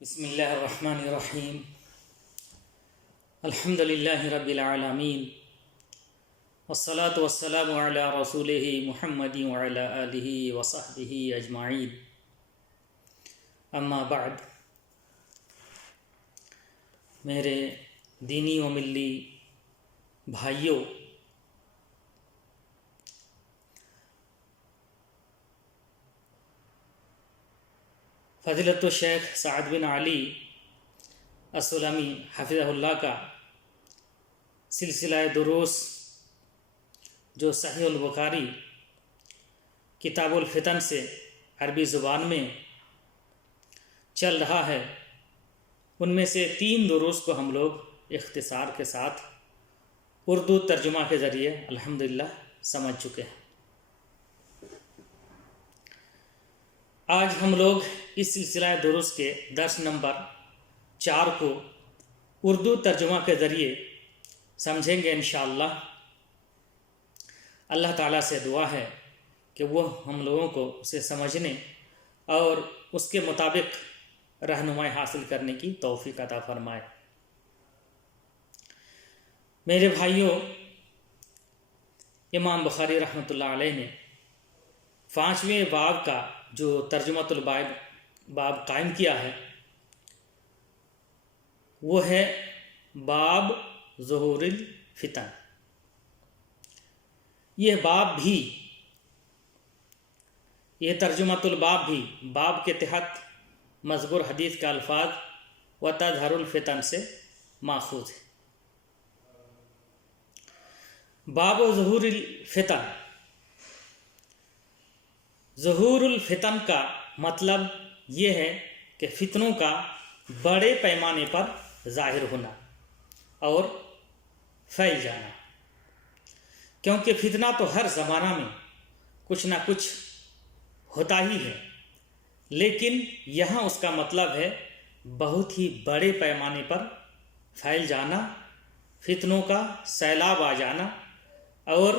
بسم اللہ الرحمن الرحیم الحمد للہ رب العالمین والصلاة والسلام علی رسولہ محمد وعلی آلہ وصحبہ اجمعین اما بعد۔ میرے دینی و ملی بھائیوں، فضیلت الشیخ سعد بن علی السلمی حفظہ اللہ کا سلسلہ دروس جو صحیح البخاری کتاب الفتن سے عربی زبان میں چل رہا ہے، ان میں سے 3 دروس کو ہم لوگ اختصار کے ساتھ اردو ترجمہ کے ذریعے الحمدللہ سمجھ چکے ہیں۔ آج ہم لوگ اس سلسلہ دروس کے درس نمبر 4 کو اردو ترجمہ کے ذریعے سمجھیں گے انشاءاللہ۔ اللہ تعالیٰ سے دعا ہے کہ وہ ہم لوگوں کو اسے سمجھنے اور اس کے مطابق رہنمائی حاصل کرنے کی توفیق عطا فرمائے۔ میرے بھائیوں، امام بخاری رحمۃ اللہ علیہ نے 5ویں باب کا جو ترجمۃ الباب قائم کیا ہے وہ ہے باب ظہور الفتن۔ یہ باب بھی، یہ ترجمۃ الباب بھی باب کے تحت مذکور حدیث کے الفاظ وتظہر الفتن سے ماخوذ ہے۔ باب ظہور الفتن، ظہور الفتن کا مطلب یہ ہے کہ فتنوں کا بڑے پیمانے پر ظاہر ہونا اور پھیل جانا، کیونکہ فتنہ تو ہر زمانہ میں کچھ نہ کچھ ہوتا ہی ہے، لیکن یہاں اس کا مطلب ہے بہت ہی بڑے پیمانے پر پھیل جانا، فتنوں کا سیلاب آ جانا، اور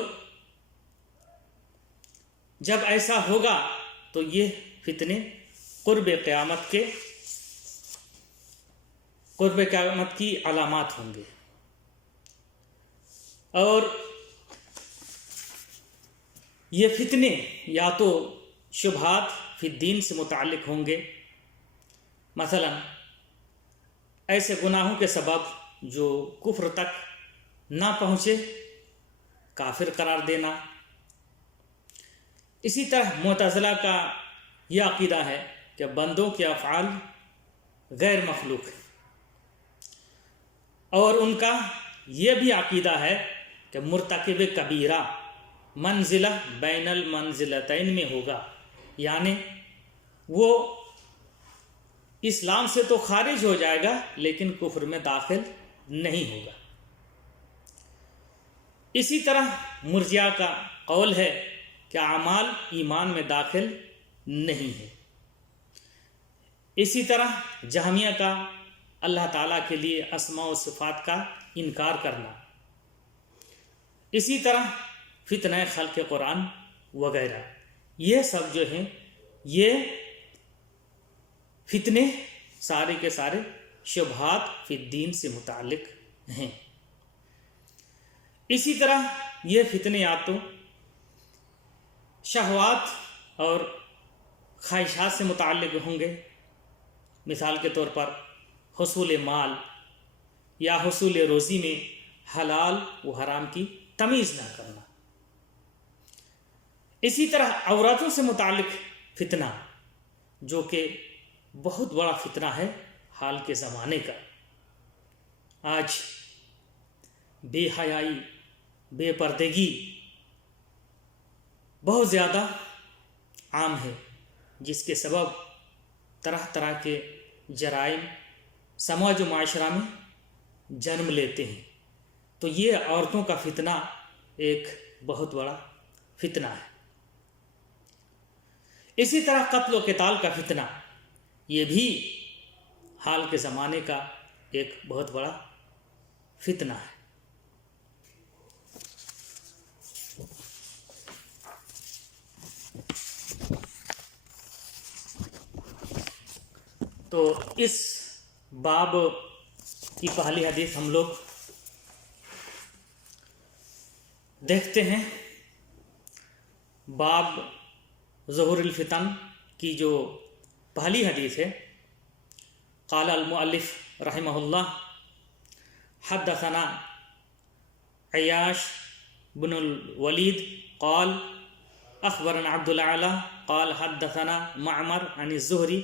جب ایسا ہوگا تو یہ فتنے قرب قیامت کی علامات ہوں گے۔ اور یہ فتنے یا تو شبہات فی الدین سے متعلق ہوں گے، مثلا ایسے گناہوں کے سبب جو کفر تک نہ پہنچے کافر قرار دینا۔ اسی طرح معتزلہ کا یہ عقیدہ ہے کہ بندوں کے افعال غیر مخلوق ہیں، اور ان کا یہ بھی عقیدہ ہے کہ مرتکب کبیرہ منزلہ بین المنزلتین میں ہوگا، یعنی وہ اسلام سے تو خارج ہو جائے گا لیکن کفر میں داخل نہیں ہوگا۔ اسی طرح مرجئہ کا قول ہے کہ اعمال ایمان میں داخل نہیں ہے۔ اسی طرح جہمیہ کا اللہ تعالیٰ کے لیے اسماء و صفات کا انکار کرنا۔ اسی طرح فتنہ خلق قرآن وغیرہ، یہ سب جو ہیں یہ فتنے سارے کے سارے شبہات فی الدین سے متعلق ہیں۔ اسی طرح یہ فتنے یا تو شہوات اور خواہشات سے متعلق ہوں گے، مثال کے طور پر حصول مال یا حصول روزی میں حلال و حرام کی تمیز نہ کرنا۔ اسی طرح عورتوں سے متعلق فتنہ، جو کہ بہت بڑا فتنہ ہے حال کے زمانے کا۔ آج بے حیائی، بے پردگی بہت زیادہ عام ہے، جس کے سبب طرح طرح کے جرائم سماج و معاشرہ میں جنم لیتے ہیں۔ تو یہ عورتوں کا فتنہ ایک بہت بڑا فتنہ ہے۔ اسی طرح قتل و قتال کا فتنہ، یہ بھی حال کے زمانے کا ایک بہت بڑا فتنہ ہے۔ تو اس باب کی پہلی حدیث ہم لوگ دیکھتے ہیں. باب ظہور الفتن کی جو پہلی حدیث ہے، قال المؤلف رحمہ اللہ حدثنا عیاش بن الولید قال اخبرنا عبد الاعلی قال حدثنا معمر عن الزہری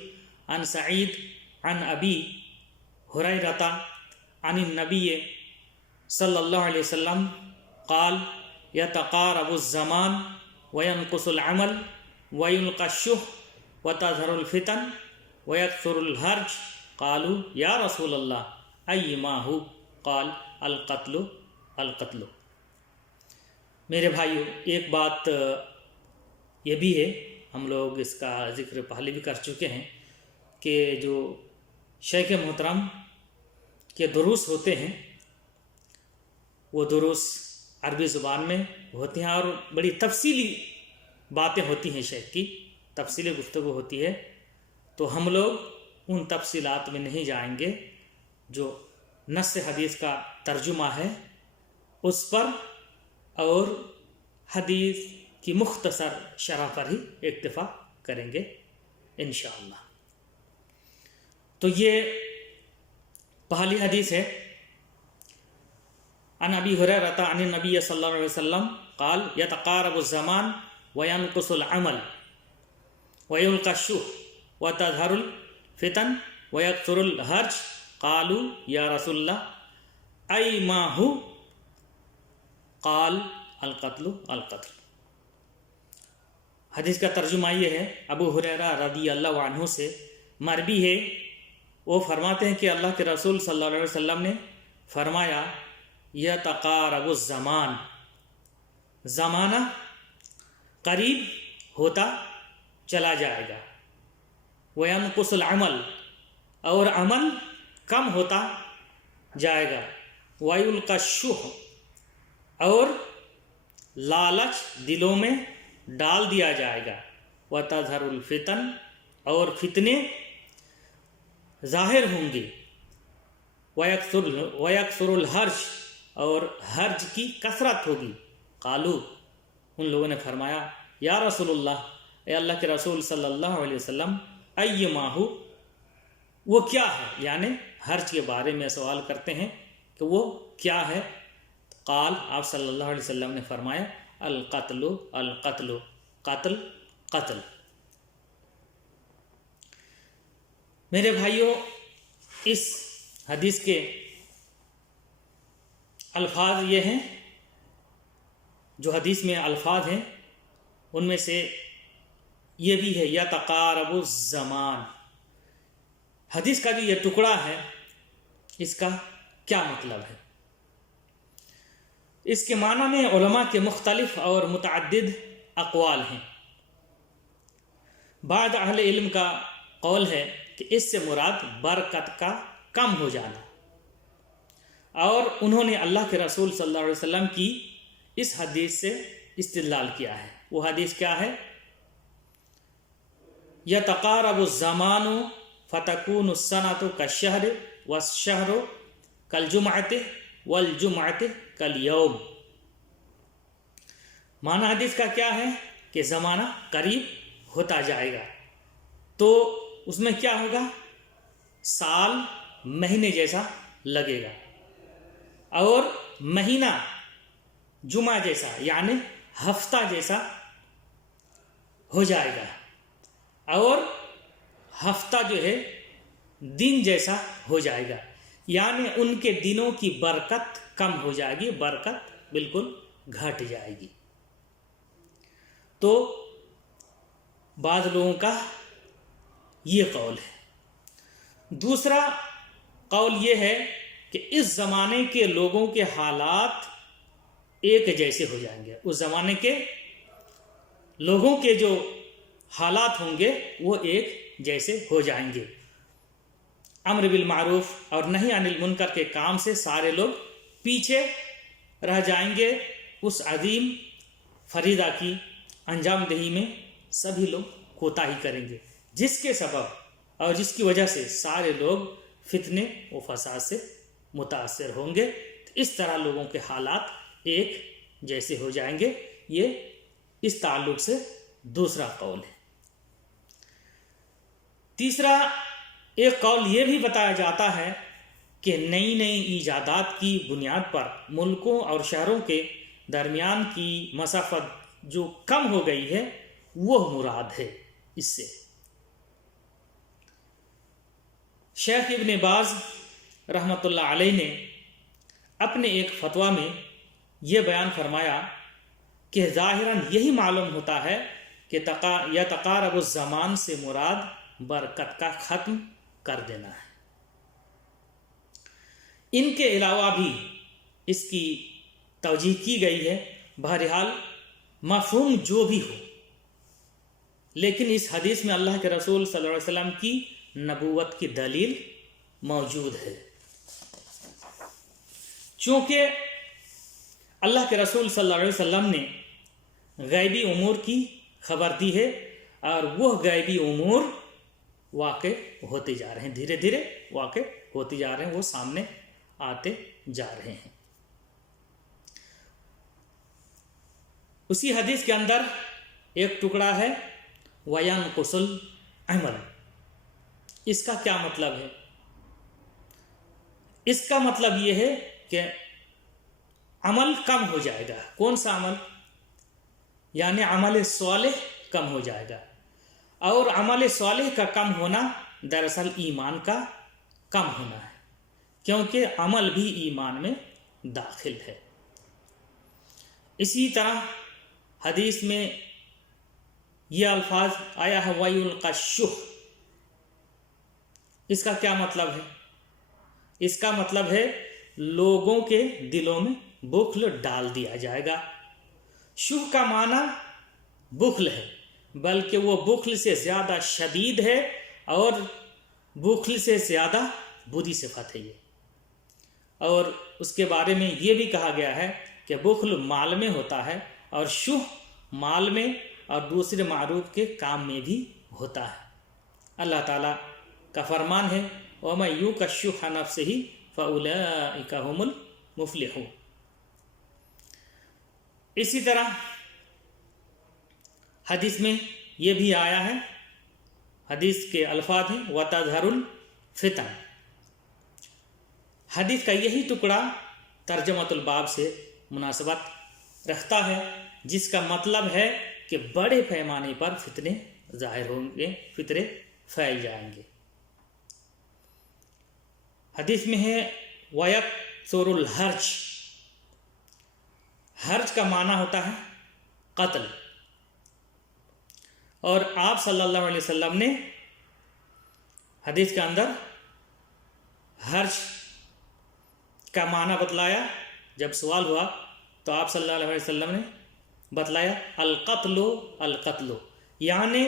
عن سعید عن ابی ہریرہ عن النبی صلی اللہ علیہ وسلم قال یتقارب الزمان وینقص العمل ویلقى الشح وتظہر الفتن ویکثر الحرج قالوا یا رسول اللہ ایما ہو قال القتل القتل. میرے بھائیو، ایک بات یہ بھی ہے، ہم لوگ اس کا ذکر پہلے بھی کر چکے ہیں کہ جو شیخ محترم کے دروس ہوتے ہیں وہ دروس عربی زبان میں ہوتے ہیں اور بڑی تفصیلی باتیں ہوتی ہیں، شیخ کی تفصیلی گفتگو ہوتی ہے. تو ہم لوگ ان تفصیلات میں نہیں جائیں گے، جو نص حدیث کا ترجمہ ہے اس پر اور حدیث کی مختصر شرح پر ہی اکتفا کریں گے انشاءاللہ. تو یہ پہلی حدیث ہے. عن ابی ہریرہ عن النبی صلی اللہ علیہ وسلم قال یتقارب الزمان وینقص العمل ویلقى الشح وتظہر الفتن ویکثر الحرج قالوا یا رسول اللہ ای ما ہو قال القتل القتل. حدیث کا ترجمہ یہ ہے، ابو ہریرہ رضی اللہ عنہ سے مروی ہے، وہ فرماتے ہیں کہ اللہ کے رسول صلی اللہ علیہ وسلم نے فرمایا یتقارب الزمان، زمانہ قریب ہوتا چلا جائے گا، وینقص العمل، اور عمل کم ہوتا جائے گا، ویلقى الشح، اور لالچ دلوں میں ڈال دیا جائے گا، وتظہر الفتن، اور فتنے ظاہر ہوں گے، ویکثر الحرج، اور حرج کی کثرت ہوگی. قالو، ان لوگوں نے فرمایا یا رسول اللہ، اے اللہ کے رسول صلی اللہ علیہ وسلم، ایما ہو، وہ کیا ہے؟ یعنی حرج کے بارے میں سوال کرتے ہیں کہ وہ کیا ہے. قال، آپ صلی اللہ علیہ وسلم نے فرمایا القتل القتل، قتل قتل. میرے بھائیوں، اس حدیث کے الفاظ یہ ہیں، جو حدیث میں الفاظ ہیں ان میں سے یہ بھی ہے یتقارب الزمان. حدیث کا جو یہ ٹکڑا ہے اس کا کیا مطلب ہے؟ اس کے معنی میں علماء کے مختلف اور متعدد اقوال ہیں. بعض اہل علم کا قول ہے کہ اس سے مراد برکت کا کم ہو جانا، اور انہوں نے اللہ کے رسول صلی اللہ علیہ وسلم کی اس حدیث سے استدلال کیا ہے. وہ حدیث کیا ہے؟ یتقارب الزمان فتکون السنۃ کالشہر والشہر کالجمعۃ والجمعۃ کالیوم. معنی حدیث کا کیا ہے کہ زمانہ قریب ہوتا جائے گا تو اس میں کیا ہوگا؟ سال مہینے جیسا لگے گا، اور مہینہ جمعہ جیسا یعنی ہفتہ جیسا ہو جائے گا، اور ہفتہ جو ہے دن جیسا ہو جائے گا. یعنی ان کے دنوں کی برکت کم ہو جائے گی، برکت بالکل گھٹ جائے گی. تو بعض لوگوں کا یہ قول ہے. دوسرا قول یہ ہے کہ اس زمانے کے لوگوں کے حالات ایک جیسے ہو جائیں گے. اس زمانے کے لوگوں کے جو حالات ہوں گے وہ ایک جیسے ہو جائیں گے. امر بالمعروف اور نہی عن المنکر کے کام سے سارے لوگ پیچھے رہ جائیں گے. اس عظیم فریضہ کی انجام دہی میں سبھی لوگ کوتاہی کریں گے، جس کے سبب اور جس کی وجہ سے سارے لوگ فتنے و فساد سے متاثر ہوں گے۔ تو اس طرح لوگوں کے حالات ایک جیسے ہو جائیں گے۔ یہ اس تعلق سے دوسرا قول ہے۔ تیسرا ایک قول یہ بھی بتایا جاتا ہے کہ نئی نئی ایجادات کی بنیاد پر ملکوں اور شہروں کے درمیان کی مسافت جو کم ہو گئی ہے وہ مراد ہے اس سے۔ شیخ ابن باز رحمۃ اللہ علیہ نے اپنے ایک فتویٰ میں یہ بیان فرمایا کہ ظاہراً یہی معلوم ہوتا ہے کہ یتقارب الزمان سے مراد برکت کا ختم کر دینا ہے۔ ان کے علاوہ بھی اس کی توجیہ کی گئی ہے۔ بہرحال مفہوم جو بھی ہو، لیکن اس حدیث میں اللہ کے رسول صلی اللہ علیہ وسلم کی نبوت کی دلیل موجود ہے، چونکہ اللہ کے رسول صلی اللہ علیہ وسلم نے غیبی امور کی خبر دی ہے، اور وہ غیبی امور واقع ہوتے جا رہے ہیں، دھیرے دھیرے واقع ہوتے جا رہے ہیں، وہ سامنے آتے جا رہے ہیں۔ اسی حدیث کے اندر ایک ٹکڑا ہے وَيَنْقُصُ الْعَمَلُ۔ اس کا کیا مطلب ہے؟ اس کا مطلب یہ ہے کہ عمل کم ہو جائے گا۔ کون سا عمل؟ یعنی عمل صالح کم ہو جائے گا، اور عمل صالح کا کم ہونا دراصل ایمان کا کم ہونا ہے، کیونکہ عمل بھی ایمان میں داخل ہے۔ اسی طرح حدیث میں یہ الفاظ آیا ہے وَيُلْقَى الشُّحُّ۔ اس کا کیا مطلب ہے؟ اس کا مطلب ہے لوگوں کے دلوں میں بخل ڈال دیا جائے گا۔ شح کا معنی بخل ہے، بلکہ وہ بخل سے زیادہ شدید ہے اور بخل سے زیادہ بری صفت ہے یہ۔ اور اس کے بارے میں یہ بھی کہا گیا ہے کہ بخل مال میں ہوتا ہے، اور شح مال میں اور دوسرے معروف کے کام میں بھی ہوتا ہے۔ اللہ تعالیٰ کا فرمان ہے وَمَن يُوقَ شُحَّ نَفْسِهِ فَأُولَٰئِكَ هُمُ الْمُفْلِحُونَ۔ اسی طرح حدیث میں یہ بھی آیا ہے، حدیث کے الفاظ ہیں وَتَظْهَرُ الْفِتَنُ۔ حدیث کا یہی ٹکڑا ترجمۃ الباب سے مناسبت رکھتا ہے، جس کا مطلب ہے کہ بڑے پیمانے پر فتنے ظاہر ہوں گے، فتنے پھیل جائیں گے۔ حدیث میں ہے وَيَكْثُرُ الْحَرْجُ۔ حرج کا معنی ہوتا ہے قتل، اور آپ صلی اللہ علیہ وسلم نے حدیث کے اندر حرج کا معنی بتلایا۔ جب سوال ہوا تو آپ صلی اللہ علیہ وسلم نے بتلایا القتل القتل، یعنی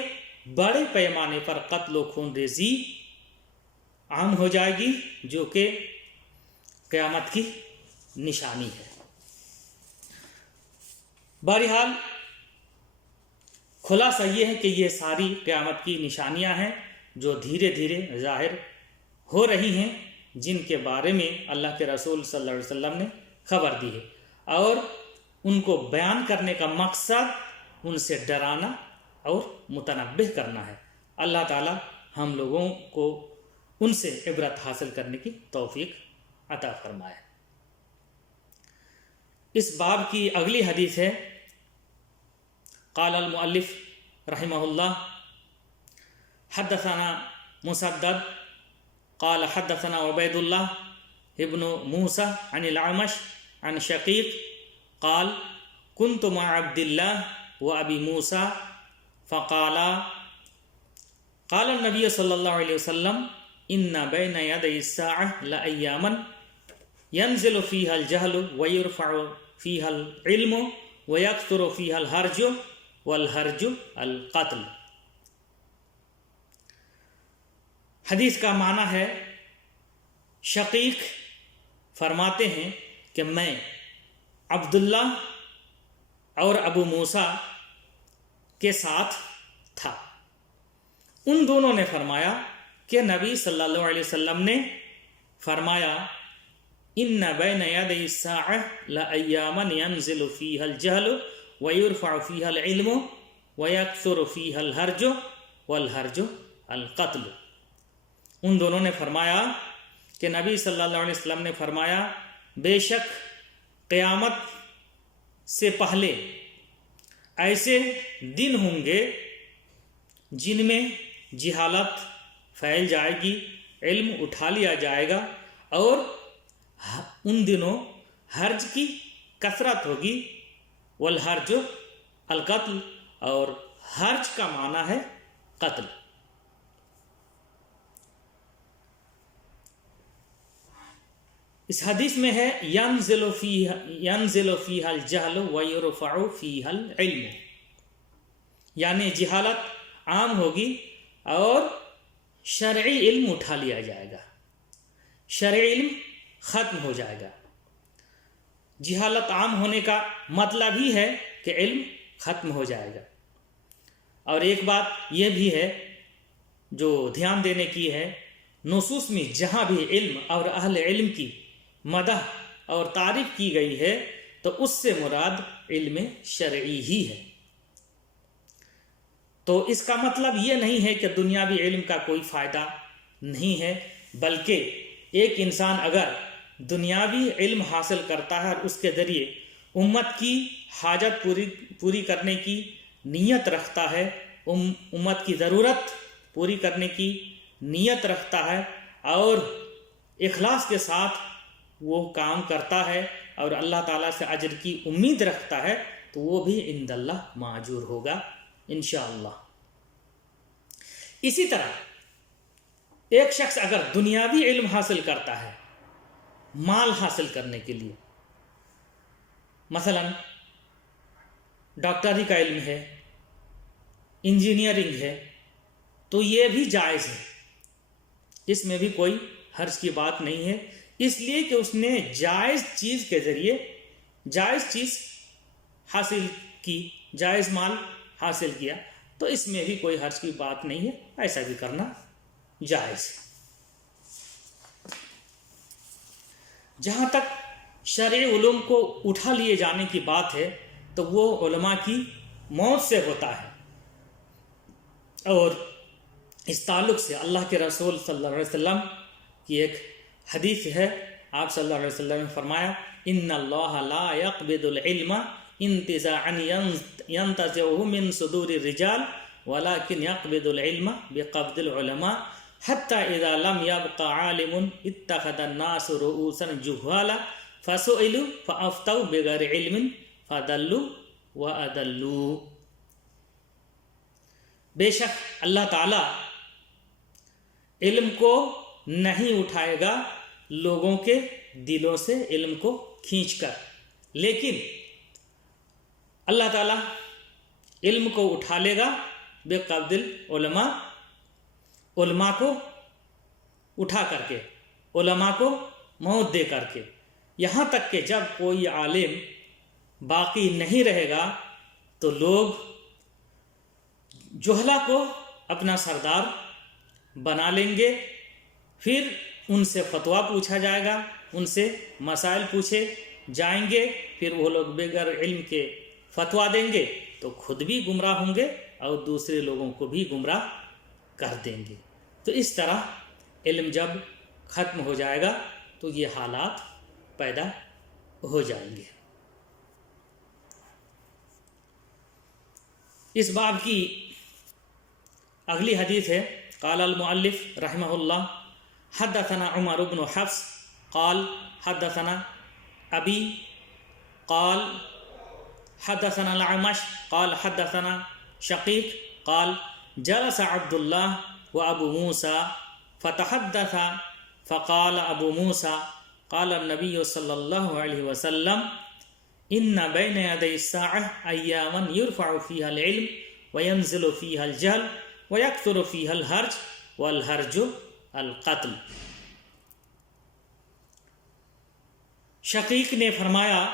بڑے پیمانے پر قتل و خون ریزی عام ہو جائے گی، جو کہ قیامت کی نشانی ہے۔ بہرحال خلاصہ یہ ہے کہ یہ ساری قیامت کی نشانیاں ہیں جو دھیرے دھیرے ظاہر ہو رہی ہیں، جن کے بارے میں اللہ کے رسول صلی اللہ علیہ وسلم نے خبر دی ہے، اور ان کو بیان کرنے کا مقصد ان سے ڈرانا اور متنبہ کرنا ہے۔ اللہ تعالی ہم لوگوں کو ان سے عبرت حاصل کرنے کی توفیق عطا فرمائے۔ اس باب کی اگلی حدیث ہے قال المؤلف رحمہ اللہ حدثنا مسدد قال حدثنا عبید اللہ ابن موسیٰ عن العمش عن شقیق قال كنت مع عبد الله وابی موسیٰ فقالا قال النبی صلی اللہ علیہ وسلم ان بین یدی الساعة لأیاما ينزل فيها الجهل ويرفع فيها العلم ويكثر فيها الحرج والحرج القتل۔ حدیث کا معنی ہے شقیق فرماتے ہیں کہ میں عبداللہ اور ابو موسیٰ کے ساتھ تھا۔ ان دونوں نے فرمایا کہ نبی صلی اللہ علیہ وسلم نے فرمایا ان بین یدی الساعہ لایاما ینزل فیہا الجہل ویرفع فیہا العلم ویکثر فیہا الحرج والحرج القتل۔ ان دونوں نے فرمایا کہ نبی صلی اللہ علیہ وسلم نے فرمایا بے شک قیامت سے پہلے ایسے دن ہوں گے جن میں جہالت پھیل جائے گی، علم اٹھا لیا جائے گا، اور ان دنوں حرج کی کثرت ہوگی، والحرج القتل، اور حرج کا معنی ہے قتل۔ اس حدیث میں ہے ینزل فیہا الجہل ویرفع فیہا العلم، یعنی جہالت عام ہوگی اور شرعی علم اٹھا لیا جائے گا، شرعی علم ختم ہو جائے گا۔ جہالت عام ہونے کا مطلب ہی ہے کہ علم ختم ہو جائے گا۔ اور ایک بات یہ بھی ہے جو دھیان دینے کی ہے، نصوص میں جہاں بھی علم اور اہل علم کی مدح اور تعریف کی گئی ہے تو اس سے مراد علم شرعی ہی ہے۔ تو اس کا مطلب یہ نہیں ہے کہ دنیاوی علم کا کوئی فائدہ نہیں ہے، بلکہ ایک انسان اگر دنیاوی علم حاصل کرتا ہے اور اس کے ذریعے امت کی حاجت پوری کرنے کی نیت رکھتا ہے، امت کی ضرورت پوری کرنے کی نیت رکھتا ہے اور اخلاص کے ساتھ وہ کام کرتا ہے اور اللہ تعالیٰ سے اجر کی امید رکھتا ہے، تو وہ بھی عند اللہ ماجور ہوگا انشاءاللہ۔ اسی طرح ایک شخص اگر دنیاوی علم حاصل کرتا ہے مال حاصل کرنے کے لیے، مثلا ڈاکٹری کا علم ہے، انجینئرنگ ہے، تو یہ بھی جائز ہے، اس میں بھی کوئی حرج کی بات نہیں ہے، اس لیے کہ اس نے جائز چیز کے ذریعے جائز چیز حاصل کی، جائز مال حاصل کیا، تو اس میں بھی کوئی حرج کی بات نہیں ہے، ایسا بھی کرنا جائز ہے۔ جہاں تک شرعی علوم کو اٹھا لیے جانے کی بات ہے تو وہ علماء کی موت سے ہوتا ہے، اور اس تعلق سے اللہ کے رسول صلی اللہ علیہ وسلم کی ایک حدیث ہے، آپ صلی اللہ علیہ وسلم نے فرمایا ان اللہ لا يقبض العلم انتزاعا ينتزعه من صدور الرجال ولكن يقبض العلم بقبض العلماء حتى اذا لم يبق عالم اتخذ الناس رؤوسا جهالا فسئلوا فافتوا بغير علم فضلوا واضلوا۔ بے شک اللہ تعالی علم کو نہیں اٹھائے گا لوگوں کے دلوں سے علم کو کھینچ کر، لیکن اللہ تعالیٰ علم کو اٹھا لے گا بے قبض العلماء، علماء کو اٹھا کر کے، علماء کو موت دے کر کے، یہاں تک کہ جب کوئی عالم باقی نہیں رہے گا تو لوگ جہلا کو اپنا سردار بنا لیں گے، پھر ان سے فتویٰ پوچھا جائے گا، ان سے مسائل پوچھے جائیں گے، پھر وہ لوگ بغیر علم کے فتویٰ دیں گے تو خود بھی گمراہ ہوں گے اور دوسرے لوگوں کو بھی گمراہ کر دیں گے۔ تو اس طرح علم جب ختم ہو جائے گا تو یہ حالات پیدا ہو جائیں گے۔ اس باب کی اگلی حدیث ہے، قال المؤلف رحمہ اللہ حدثنا عمر بن حفص قال حدثنا ابی قال حدثنا الاعمش قال حدثنا شقیق قال جلس عبد الله وابو موسى فتحدث فقال ابو موسى قال النبي صلى الله عليه وسلم ان بين يدي الساعة اياما يرفع فيها العلم وينزل فيها الجهل ويكثر فيها الحرج والحرج القتل۔ شقیق نے فرمایا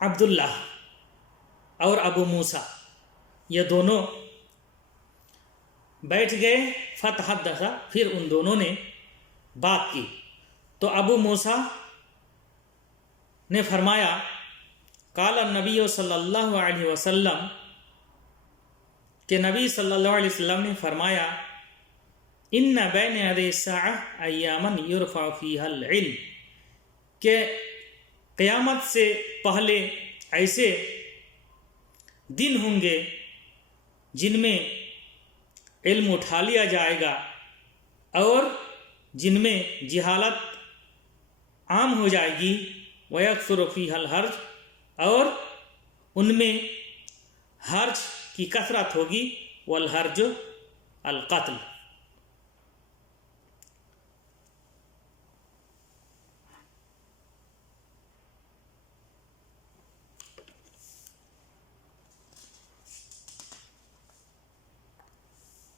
عبداللہ اور ابو موسیٰ یہ دونوں بیٹھ گئے فتحدث، پھر ان دونوں نے بات کی. تو ابو موسیٰ نے فرمایا قال النبی صلی اللہ علیہ وسلم، کہ نبی صلی اللہ علیہ وسلم نے فرمایا ان بین یدی الساعہ ایاما یرفع فیہا العلم، کہ قیامت سے پہلے ایسے دن ہوں گے جن میں علم اٹھا لیا جائے گا اور جن میں جہالت عام ہو جائے گی. وَيَكْثُرُ فِيهَا الْحَرْجُ، اور ان میں حرج کی کثرت ہوگی. والحرج القتل.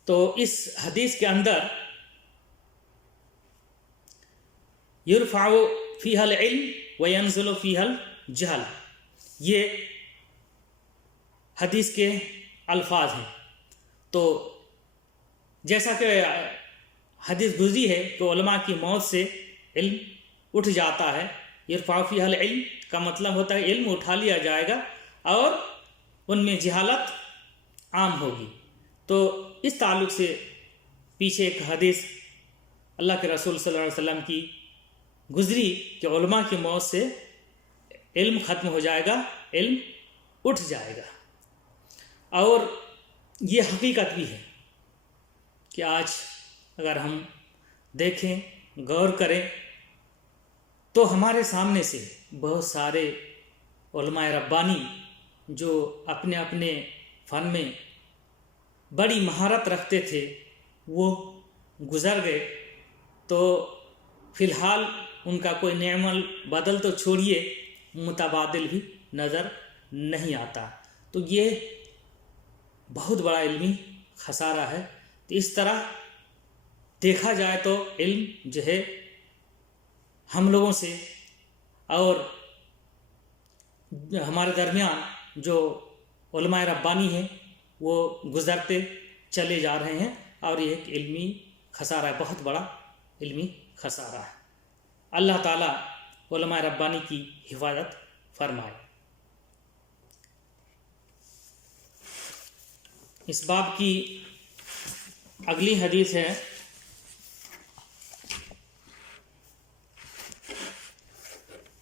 تو اس حدیث کے اندر یرفع فیہا العلم وینزل فیہا الجہل، یہ حدیث کے الفاظ ہیں. تو جیسا کہ حدیث گزری ہے کہ علماء کی موت سے علم اٹھ جاتا ہے. یرفع فیہا العلم کا مطلب ہوتا ہے علم اٹھا لیا جائے گا اور ان میں جہالت عام ہوگی. تو اس تعلق سے پیچھے ایک حدیث اللہ کے رسول صلی اللہ علیہ وسلم کی گزری کہ علماء کی موت سے علم ختم ہو جائے گا، علم اٹھ جائے گا. اور یہ حقیقت بھی ہے کہ آج اگر ہم دیکھیں، غور کریں، تو ہمارے سامنے سے بہت سارے علماء ربانی جو اپنے اپنے فن میں بڑی مہارت رکھتے تھے وہ گزر گئے. تو فی الحال ان کا کوئی نعم البدل تو چھوڑیے، متبادل بھی نظر نہیں آتا. تو یہ بہت بڑا علمی خسارہ ہے. تو اس طرح دیکھا جائے تو علم جو ہے ہم لوگوں سے اور ہمارے درمیان جو علماء ربانی ہیں وہ گزرتے چلے جا رہے ہیں، اور یہ ایک علمی خسارہ ہے، بہت بڑا علمی خسارہ ہے. اللہ تعالیٰ علماء ربانی کی حفاظت فرمائے. اس باب کی اگلی حدیث ہے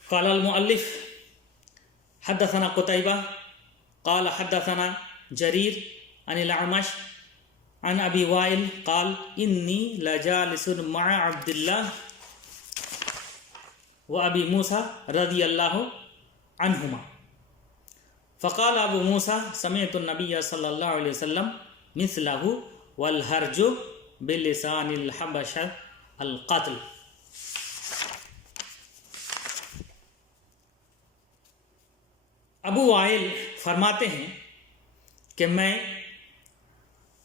قال المؤلف حدثنا قتيبة قال حدثنا جرير عن الأعمش عن أبي وائل قال إني لجالس مع عبد الله وأبي موسى رضي الله عنهما فقال أبو موسى سمعت النبي صلى الله عليه وسلم مثله والهرج بلسان الحبشة القتل. ابو وائل فرماتے ہیں کہ میں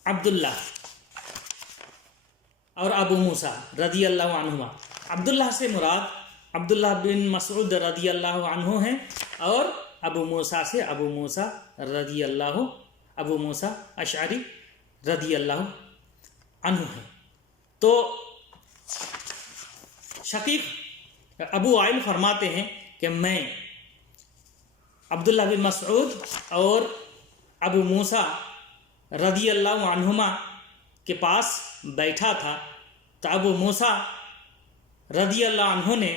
عبداللہ اور ابو موسیٰ رضی اللہ عنہما، عبداللہ سے مراد عبداللہ بن مسعود رضی اللہ عنہ ہیں، اور ابو موسیٰ سے ابو موسیٰ رضی اللہ، ابو موسیٰ اشعری رضی اللہ عنہ ہیں. تو شقیق ابو وائل فرماتے ہیں کہ میں عبداللہ بن مسعود اور ابو موسیٰ رضی اللہ عنہما کے پاس بیٹھا تھا. تو ابو موسیٰ رضی اللہ عنہ نے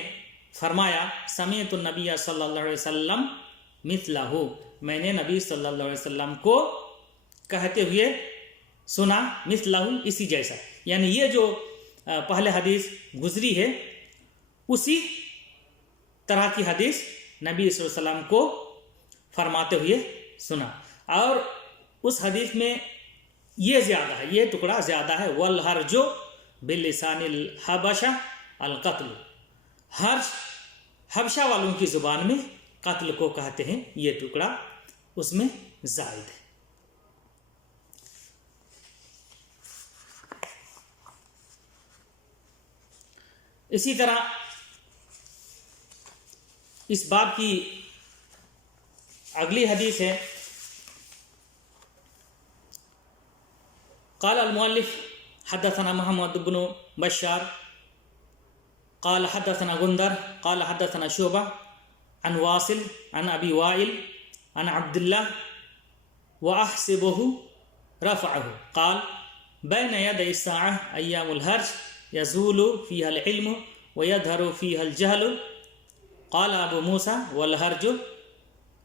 فرمایا سمعت النبی صلی اللہ علیہ وسلم مثلہ، میں نے نبی صلی اللہ علیہ وسلم کو کہتے ہوئے سنا، مثلہ اسی جیسا. یعنی یہ جو پہلے حدیث گزری ہے اسی طرح کی حدیث نبی صلی اللہ علیہ وسلم کو فرماتے ہوئے سنا. اور اس حدیث میں یہ زیادہ ہے، یہ ٹکڑا زیادہ ہے والحرج بلسان الحبشہ القتل، حرج حبشہ والوں کی زبان میں قتل کو کہتے ہیں، یہ ٹکڑا اس میں زائد ہے. اسی طرح اس باب کی اگلی حدیث ہے قال المؤلف حدثنا محمد بن بشار قال حدثنا غندر قال حدثنا شعبہ عن واصل عن ابی وائل عن عبد الله واحسبه رفعه قال بين يدي الساعة أيام الهرج يزول فيها العلم ويظهر فيها الجهل قال ابو موسى والهرج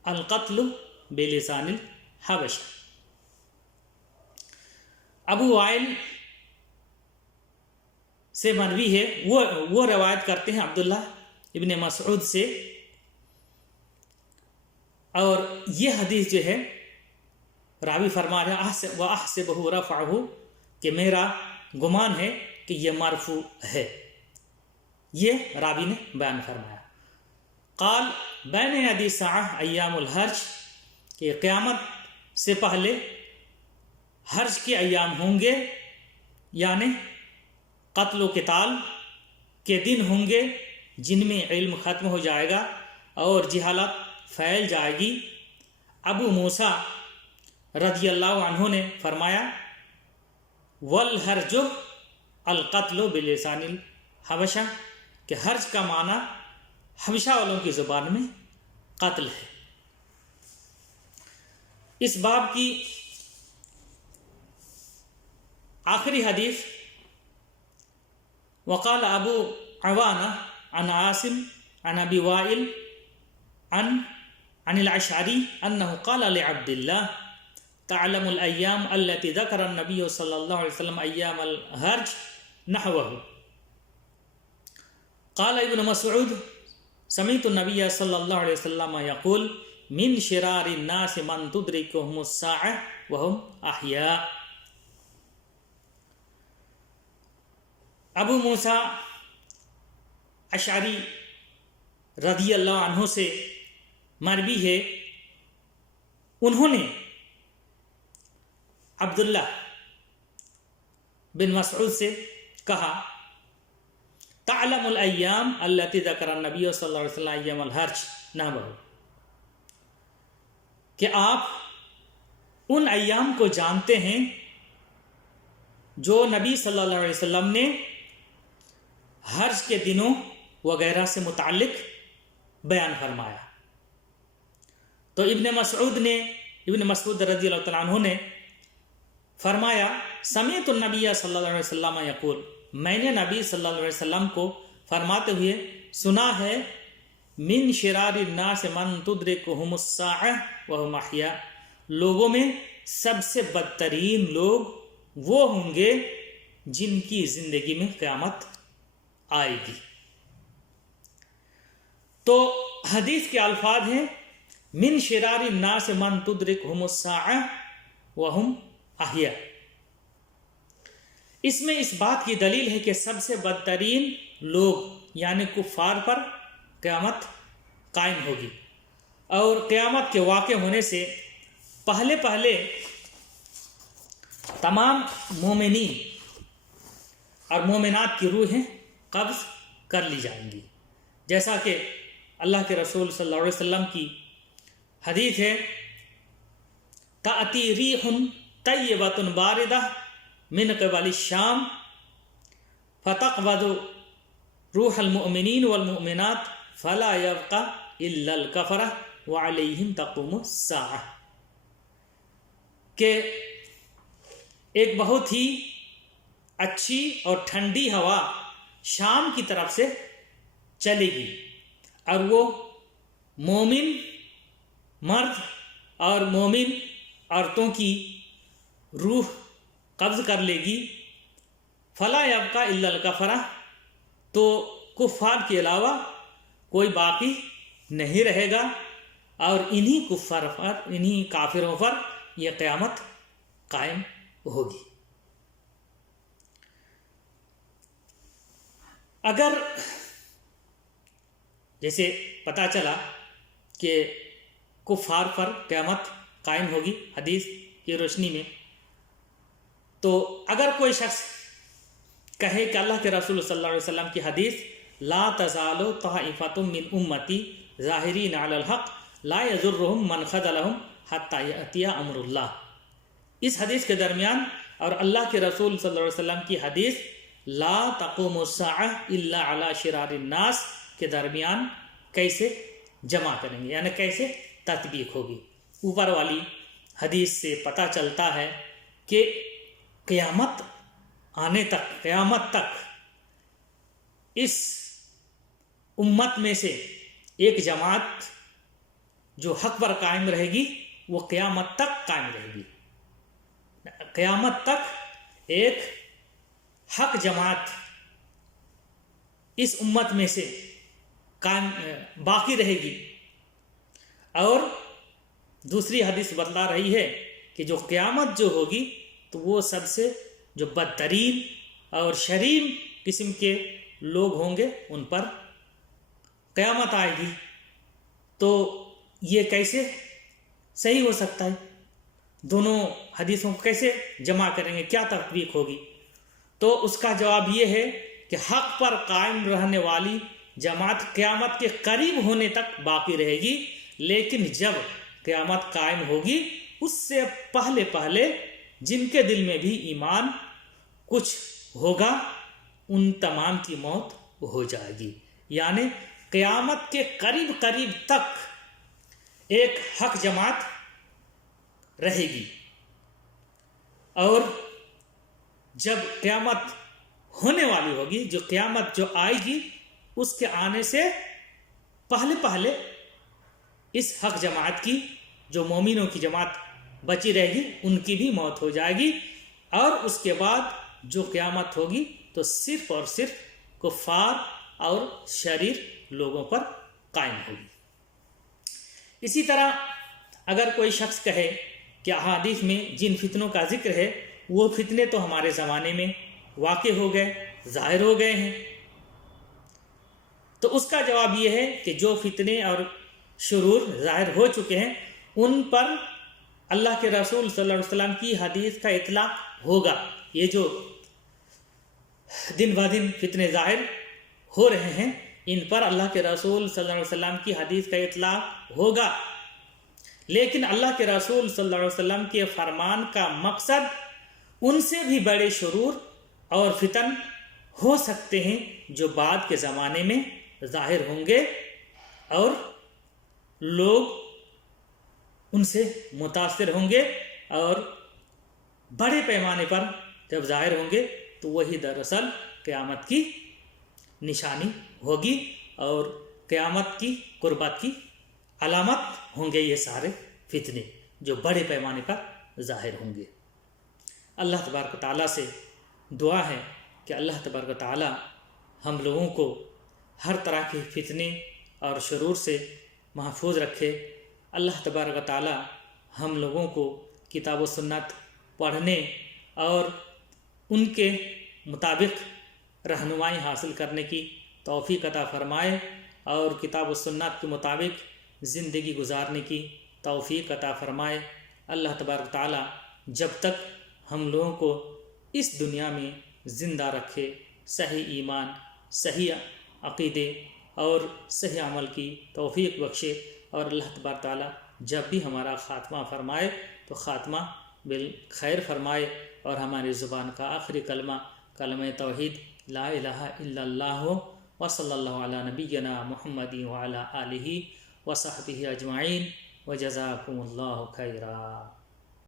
القتل بلسان الحبشہ۔ ابو وائل سے مروی ہے، وہ روایت کرتے ہیں عبداللہ ابن مسعود سے، اور یہ حدیث جو ہے راوی فرما رہے ہیں وَأَحْسِبُهُ رَفْعَهُ کہ میرا گمان ہے کہ یہ مرفوع ہے، یہ راوی نے بیان فرمایا۔ قال بین یدی الساعہ ایام الحرج کہ قیامت سے پہلے حرج کے ایام ہوں گے، یعنی قتل و قتال کے دن ہوں گے جن میں علم ختم ہو جائے گا اور جہالت پھیل جائے گی۔ ابو موسیٰ رضی اللہ عنہ نے فرمایا والحرج القتل بلسان الحبشہ کہ حرج کا معنی حبشہ والوں کی زبان میں قتل ہے۔ اس باب کی آخری حدیث وقال ابو عوانہ عن عاصم عن ابی وائل عن الاشعری انہ قال لعبد اللہ تعلم الایام التي ذکر النبی صلی اللہ علیہ وسلم ایام الحرج نحوہ۔ قال ابن مسعود سمعت النبی صلی اللہ علیہ وسلم یقول من شرار الناس من تدرکهم الساعة وهم احیاء۔ ابو موسیٰ اشعری رضی اللہ عنہ سے مروی ہے، انہوں نے عبداللہ بن مسعود سے کہا تعلم الایام التي ذکر النبی صلی اللہ علیہ وسلم ایام الحرج نحوہ کہ آپ ان ایام کو جانتے ہیں جو نبی صلی اللہ علیہ وسلم نے حرج کے دنوں وغیرہ سے متعلق بیان فرمایا۔ تو ابن مسعود رضی اللہ تعالیٰ عنہ نے فرمایا سمعت النبی صلی اللہ علیہ وسلم یقول میں نے نبی صلی اللہ علیہ وسلم کو فرماتے ہوئے سنا ہے من شرار الناس من تدرکهم الساعة وهم احیاء لوگوں میں سب سے بدترین لوگ وہ ہوں گے جن کی زندگی میں قیامت آئے گی۔ تو حدیث کے الفاظ ہیں من شرار الناس من تدرکهم الساعة وهم احیاء، اس میں اس بات کی دلیل ہے کہ سب سے بدترین لوگ یعنی کفار پر قیامت قائم ہوگی، اور قیامت کے واقع ہونے سے پہلے تمام مومنین اور مومنات کی روحیں قبض کر لی جائیں گی، جیسا کہ اللہ کے رسول صلی اللہ علیہ وسلم کی حدیث ہے تأتی ریح طیبۃ باردہ من قبل الشام فتقبض روح المؤمنین والمؤمنات فلا يبقى الا الکفرہ وعلیہم تقوم الساعہ کہ ایک بہت ہی اچھی اور ٹھنڈی ہوا شام کی طرف سے چلے گی اور وہ مومن مرد اور مومن عورتوں کی روح قبض کر لے گی، فلا یبقى الا الکفرہ تو کفار کے علاوہ کوئی باقی نہیں رہے گا، اور انہی کافروں پر یہ قیامت قائم ہوگی۔ اگر جیسے پتہ چلا کہ کفار پر قیامت قائم ہوگی حدیث کی روشنی میں، تو اگر کوئی شخص کہے کہ اللہ کے رسول صلی اللہ علیہ وسلم کی حدیث لا تزال طائفۃ من امتی ظاہرین علی الحق لا یضرهم من خذلهم حتی یأتی امر اللہ، اس حدیث کے درمیان اور اللہ کے رسول صلی اللہ علیہ وسلم کی حدیث لا تقوم الساعہ الا علی شرار الناس کے درمیان کیسے جمع کریں گے، یعنی کیسے تطبیق ہوگی۔ اوپر والی حدیث سے پتہ چلتا ہے کہ قیامت آنے تک، قیامت تک اس امت میں سے ایک جماعت جو حق پر قائم رہے گی وہ قیامت تک قائم رہے گی۔ قیامت تک ایک حق جماعت اس امت میں سے قائم باقی رہے گی۔ اور دوسری حدیث بتلا رہی ہے کہ جو قیامت جو ہوگی تو وہ سب سے جو بدترین اور شریر قسم کے لوگ ہوں گے ان پر قیامت آئے گی۔ تو یہ کیسے صحیح ہو سکتا ہے؟ دونوں حدیثوں کو کیسے جمع کریں گے، کیا تطبیق ہوگی؟ تو اس کا جواب یہ ہے کہ حق پر قائم رہنے والی جماعت قیامت کے قریب ہونے تک باقی رہے گی، لیکن جب قیامت قائم ہوگی اس سے پہلے پہلے جن کے دل میں بھی ایمان کچھ ہوگا ان تمام کی موت ہو جائے گی۔ یعنی قیامت کے قریب قریب تک ایک حق جماعت رہے گی، اور جب قیامت ہونے والی ہوگی، جو قیامت جو آئے گی اس کے آنے سے پہلے پہلے اس حق جماعت کی، جو مومنوں کی جماعت بچی رہے گی، ان کی بھی موت ہو جائے گی، اور اس کے بعد جو قیامت ہوگی تو صرف اور صرف کفار اور شریر لوگوں پر قائم ہوگی۔ اسی طرح اگر کوئی شخص کہے کہ احادیث میں جن فتنوں کا ذکر ہے وہ فتنے تو ہمارے زمانے میں واقع ہو گئے، ظاہر ہو گئے ہیں، تو اس کا جواب یہ ہے کہ جو فتنے اور شرور ظاہر ہو چکے ہیں ان پر اللہ کے رسول صلی اللہ علیہ وسلم کی حدیث کا اطلاق ہوگا۔ یہ جو دن بہ دن فتنے ظاہر ہو رہے ہیں ان پر اللہ کے رسول صلی اللہ علیہ وسلم کی حدیث کا اطلاق ہوگا، لیکن اللہ کے رسول صلی اللہ علیہ وسلم کے فرمان کا مقصد ان سے بھی بڑے شرور اور فتن ہو سکتے ہیں جو بعد کے زمانے میں ظاہر ہوں گے، اور لوگ ان سے متاثر ہوں گے، اور بڑے پیمانے پر جب ظاہر ہوں گے تو وہی دراصل قیامت کی نشانی ہوگی اور قیامت کی قربت کی علامت ہوں گے یہ سارے فتنے جو بڑے پیمانے پر ظاہر ہوں گے۔ اللہ تبارک و تعالیٰ سے دعا ہے کہ اللہ تبارک و تعالیٰ ہم لوگوں کو ہر طرح کے فتنے اور شرور سے محفوظ رکھے۔ اللہ تبارک و تعالیٰ ہم لوگوں کو کتاب و سنت پڑھنے اور ان کے مطابق رہنمائی حاصل کرنے کی توفیق عطا فرمائے، اور کتاب و سنت کے مطابق زندگی گزارنے کی توفیق عطا فرمائے۔ اللہ تبارک و تعالیٰ جب تک ہم لوگوں کو اس دنیا میں زندہ رکھے، صحیح ایمان، صحیح عقیدے اور صحیح عمل کی توفیق بخشے، اور اللہ تبارک و تعالیٰ جب بھی ہمارا خاتمہ فرمائے تو خاتمہ بالخیر فرمائے، اور ہماری زبان کا آخری کلمہ کلمہ توحید لا الہ الا اللہ ہو، وصلی اللہ علی نبینا محمد وعلی آلہ وصحبہ اجمعین، وجزاکم اللہ خیرا۔